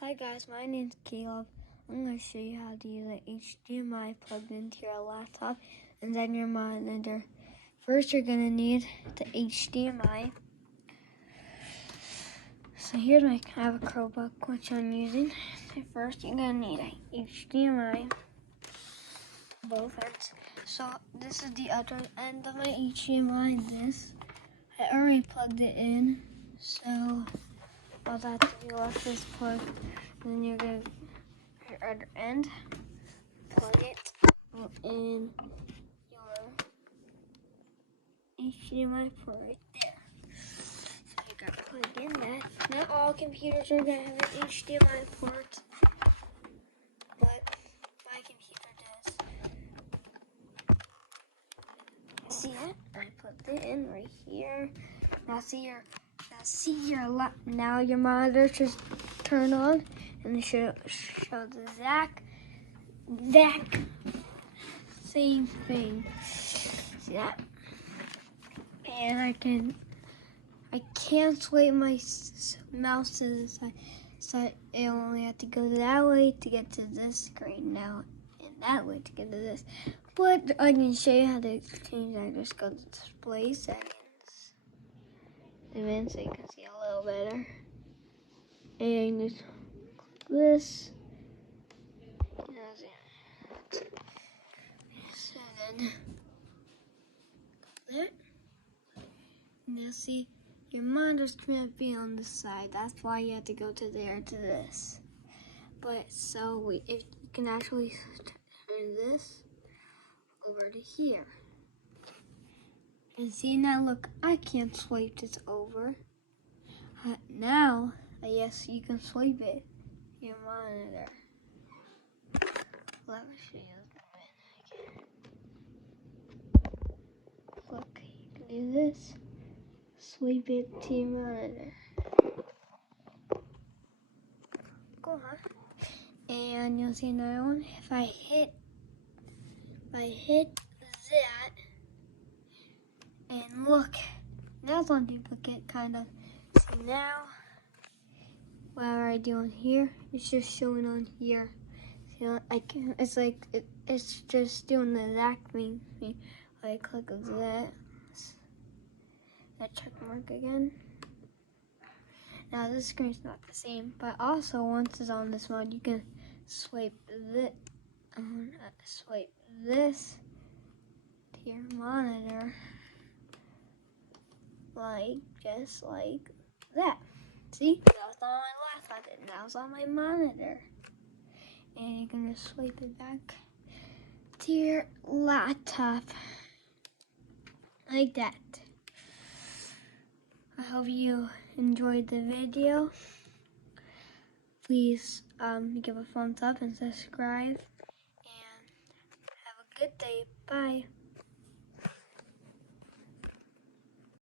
Hi guys, my name's Caleb. I'm going to show you how to use an HDMI plugged into your laptop and then your monitor. First, you're going to need the HDMI. So here's I have a Chromebook which I'm using. So first, you're going to need an HDMI, both ends. So this is the other end of my HDMI. I already plugged it in. So all that to be left is plugged. Then you're going to your other end, plug it in your HDMI port right there. So you gotta plug in that. Not all computers are gonna have an HDMI port, but my computer does. See it? I plugged it in right here. Now your monitor should turn on and it should show the exact same thing. See that? And I can't swipe my mouse to the side, so I only have to go that way to get to this screen now, and that way to get to this. But I can show you how to change that. Just go to display settings, and then so you can see a little better. And just click this. So then that. Now see, your monitor's can't be on the side. That's why you have to go to there to this. But if you can actually turn this over to here. And see now, look, I can't swipe this over. Now, yes, you can swipe it. Your monitor. Let me show you again. Look, you can do this. Swipe it to your monitor. Cool, huh? And you'll see another one. If I hit that, and look, now it's on duplicate, kind of. See now, whatever I do on here, it's just showing on here. See, it's just doing the exact thing. I click that check mark again. Now this screen's not the same, but also once it's on this mode, you can swipe this to your monitor, just like that. See, that was on my laptop, and now it's on my monitor. And you can just swipe it back to your laptop, like that. I hope you enjoyed the video. Please give a thumbs up and subscribe. And have a good day. Bye.